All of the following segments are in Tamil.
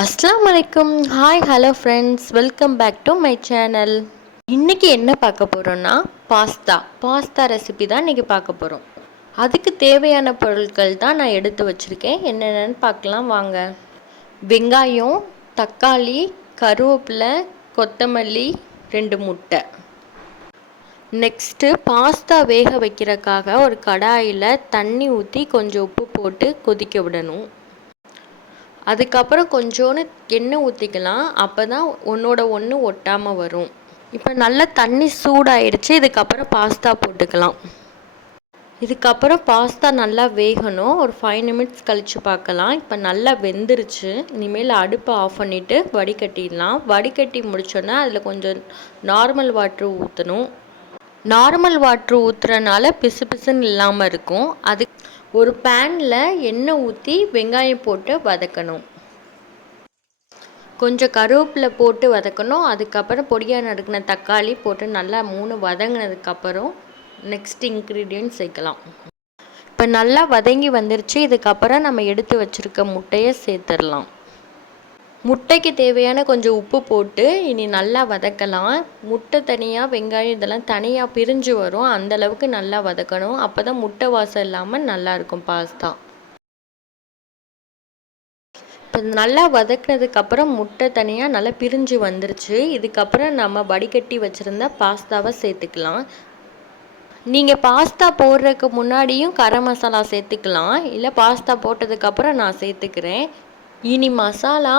அஸ்ஸலாமு அலைக்கும். Hi hello friends, welcome back to my channel. இன்றைக்கி என்ன பார்க்க போகிறோன்னா பாஸ்தா ரெசிபி தான் இன்றைக்கி பார்க்க போகிறோம். அதுக்கு தேவையான பொருட்கள் தான் நான் எடுத்து வச்சுருக்கேன். என்னென்னு பார்க்கலாம் வாங்க. வெங்காயம், தக்காளி, கருவேப்பிலை, கொத்தமல்லி, 2 முட்டை. நெக்ஸ்ட்டு பாஸ்தா வேக வைக்கிறதுக்காக ஒரு கடாயில் தண்ணி ஊற்றி கொஞ்சம் உப்பு போட்டு கொதிக்க விடணும். அதுக்கப்புறம் கொஞ்சோன்னு எண்ணெய் ஊற்றிக்கலாம். அப்போ தான் ஒன்றோட ஒன்று ஒட்டாமல் வரும். இப்போ நல்லா தண்ணி சூடாயிடுச்சு. இதுக்கப்புறம் பாஸ்தா போட்டுக்கலாம். இதுக்கப்புறம் பாஸ்தா நல்லா வேகணும். ஒரு 5 நிமிட்ஸ் கழித்து பார்க்கலாம். இப்போ நல்லா வெந்துருச்சு. இனிமேல் அடுப்பை ஆஃப் பண்ணிவிட்டு வடிகட்டிடலாம். வடிகட்டி முடிச்சோன்னா அதில் கொஞ்சம் நார்மல் வாட்ரு ஊற்றணும். நார்மல் வாட்ரு ஊற்றுறனால பிசு பிசுன்னு இல்லாமல் இருக்கும். ஒரு பேனில் எண்ணெய் ஊற்றி வெங்காயம் போட்டு வதக்கணும். கொஞ்சம் கருவேப்பிலை போட்டு வதக்கணும். அதுக்கப்புறம் பொடியாக நறுக்கின தக்காளி போட்டு நல்லா 3 வதங்கினதுக்கப்புறம் நெக்ஸ்ட் இன்க்ரீடியன்ட் சேர்க்கலாம். இப்போ நல்லா வதங்கி வந்துருச்சு. இதுக்கப்புறம் நம்ம எடுத்து வச்சுருக்க முட்டையை சேர்த்துடலாம். முட்டைக்கு தேவையான கொஞ்சம் உப்பு போட்டு இனி நல்லா வதக்கலாம். முட்டை தனியாக, வெங்காயம் இதெல்லாம் தனியாக பிரிஞ்சு வரும். அந்தளவுக்கு நல்லா வதக்கணும். அப்போ தான் முட்டை வாசம் இல்லாமல் நல்லாயிருக்கும் பாஸ்தா. இப்போ நல்லா வதக்கினதுக்கப்புறம் முட்டை தனியாக நல்லா பிரிஞ்சு வந்துருச்சு. இதுக்கப்புறம் நம்ம வடிகட்டி வச்சுருந்த பாஸ்தாவை சேர்த்துக்கலாம். நீங்கள் பாஸ்தா போடுறதுக்கு முன்னாடியும் கரம் மசாலா சேர்த்துக்கலாம். இல்லை பாஸ்தா போட்டதுக்கப்புறம் நான் சேர்த்துக்கிறேன். இனி மசாலா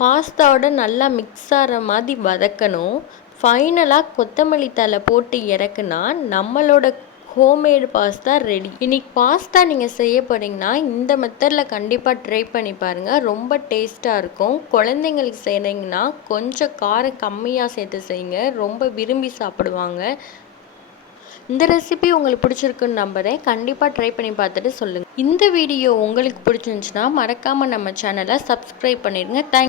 பாஸ்தாவோட நல்லா மிக்ஸ் ஆகிற மாதிரி வதக்கணும். ஃபைனலாக கொத்தமல்லி தழை போட்டு இறக்குனா நம்மளோட ஹோம்மேடு பாஸ்தா ரெடி. இன்றைக்கி பாஸ்தா நீங்கள் செய்ய போகிறீங்கன்னா இந்த மெத்தடில் கண்டிப்பாக ட்ரை பண்ணி பாருங்கள். ரொம்ப டேஸ்ட்டாக இருக்கும். குழந்தைங்களுக்கு செய்கிறீங்கன்னா கொஞ்சம் காரம் கம்மியாக சேர்த்து செய்யுங்க. ரொம்ப விரும்பி சாப்பிடுவாங்க. இந்த ரெசிபி உங்களுக்கு பிடிச்சிருக்குன்னு நம்புகிறேன். கண்டிப்பாக ட்ரை பண்ணி பார்த்துட்டு சொல்லுங்கள். இந்த வீடியோ உங்களுக்கு பிடிச்சிருந்துச்சுன்னா மறக்காமல் நம்ம சேனலை சப்ஸ்கிரைப் பண்ணிடுங்க. தேங்க்ஸ்.